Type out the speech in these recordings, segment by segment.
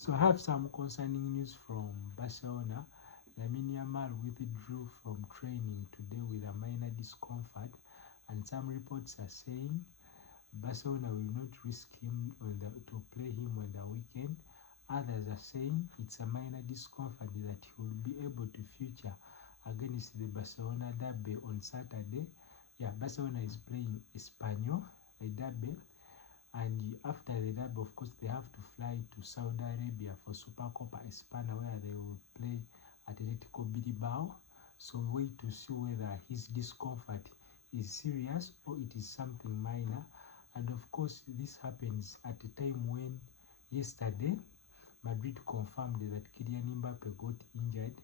So I have some concerning news from Barcelona. Lamine Yamal withdrew from training today with a minor discomfort, and some reports are saying Barcelona will not risk him to play him on the weekend. Others are saying it's a minor discomfort that he will be able to feature against the Barcelona derby on Saturday. Yeah, Barcelona is playing Espanyol, a derby. And after the derby, of course, they have to fly to Saudi Arabia for Supercopa España, where they will play Atletico Bilbao. So we wait to see whether his discomfort is serious or it is something minor. And of course, this happens at a time when yesterday Madrid confirmed that Kylian Mbappe got injured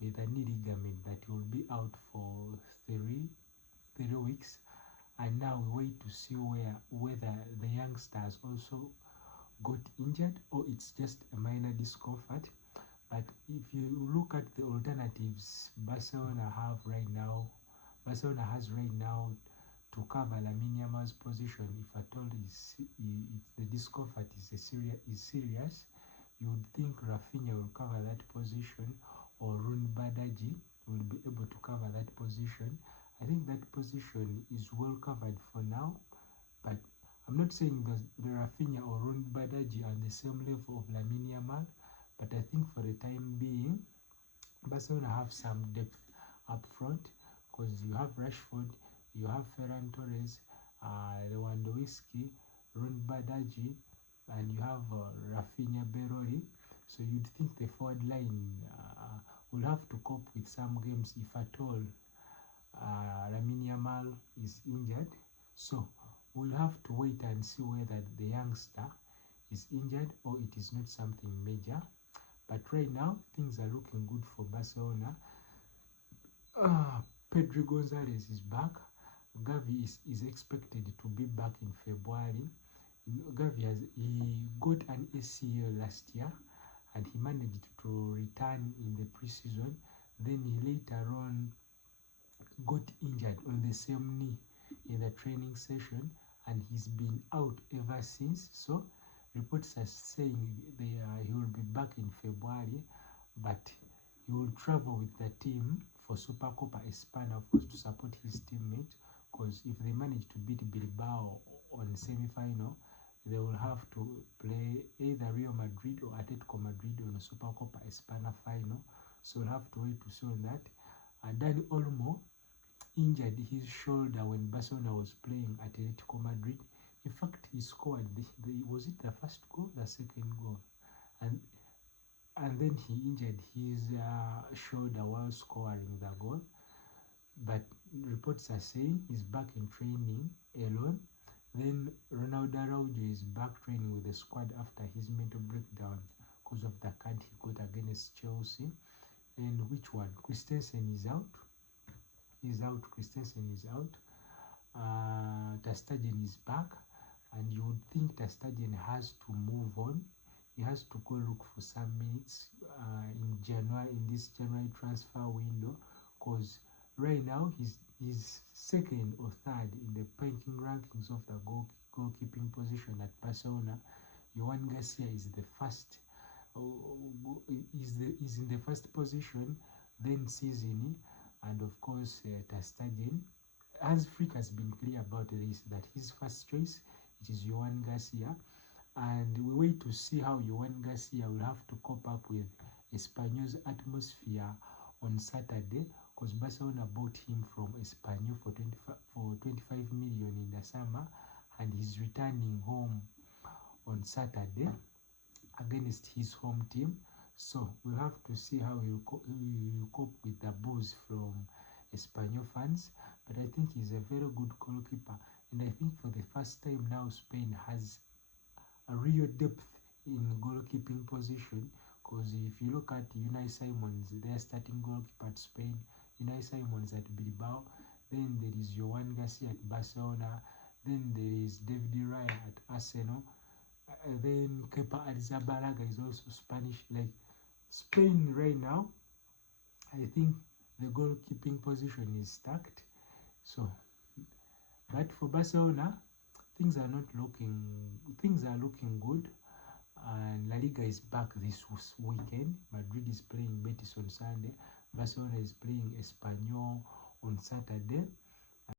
with a knee ligament that will be out for three weeks. And now we wait to see whether the youngsters also got injured or it's just a minor discomfort. But if you look at the alternatives Barcelona has right now to cover Lamine Yamal's position, if at all the discomfort is serious, you would think Rafinha will cover that position, or Rune Badaji will be able to cover that position. I think that position is well covered for now, but I'm not saying that the Rafinha or Rune Badaji are on the same level of Lamine Yamal, but I think for the time being, Barcelona have some depth up front, because you have Rashford, you have Ferran Torres, Lewandowski, Rune Badaji, and you have Rafinha Berori. So you'd think the forward line will have to cope with some games if at all Lamine Yamal is injured. So we'll have to wait and see whether the youngster is injured or it is not something major. But right now, things are looking good for Barcelona. Pedro Gonzalez is back. Gavi is expected to be back in February. Gavi he got an ACL last year, and he managed to return in the preseason. Then he later on got injured on the same knee in the training session, and he's been out ever since. So reports are saying he will be back in February, but he will travel with the team for Supercopa España, of course, to support his teammates, because if they manage to beat Bilbao on semi-final, they will have to play either Real Madrid or Atletico Madrid on the Supercopa España final. So we'll have to wait to see on that. And Dani Olmo injured his shoulder when Barcelona was playing Atletico Madrid. In fact, he scored was it the first goal, the second goal, and then he injured his shoulder while scoring the goal. But reports are saying he's back in training alone. Then Ronaldo Araujo is back training with the squad after his mental breakdown because of the card he got against Chelsea. And which one? Christensen is out. Christensen is out. Ter Stegen is back, and you would think Ter Stegen has to move on. He has to go look for some minutes in this January transfer window, because right now he's second or third in the ranking rankings of the goalkeeping position at Barcelona. Joan Garcia is the first. Is in the first position, then Szczesny, and of course Ter Stegen. Hans Flick has been clear about this, that his first choice it is Joan Garcia, and we wait to see how Joan Garcia will have to cope up with Espanyol's atmosphere on Saturday, because Barcelona bought him from Espanyol for 25 million in the summer, and he's returning home on Saturday against his home team. So we'll have to see how he will cope with the booze from Espanyol fans. But I think he's a very good goalkeeper, and I think for the first time now Spain has a real depth in goalkeeping position, because if you look at Unai Simons, their starting goalkeeper at Spain, Unai Simons at Bilbao, then there is Joan Garcia at Barcelona, then there is David Raya at Arsenal, then Kepa Arrizabalaga is also Spanish. Like Spain right now, I think the goalkeeping position is stacked. So, but for Barcelona, things are looking good, and La Liga Liga is back this weekend. Madrid is playing Betis on Sunday. Barcelona is playing Espanyol on Saturday.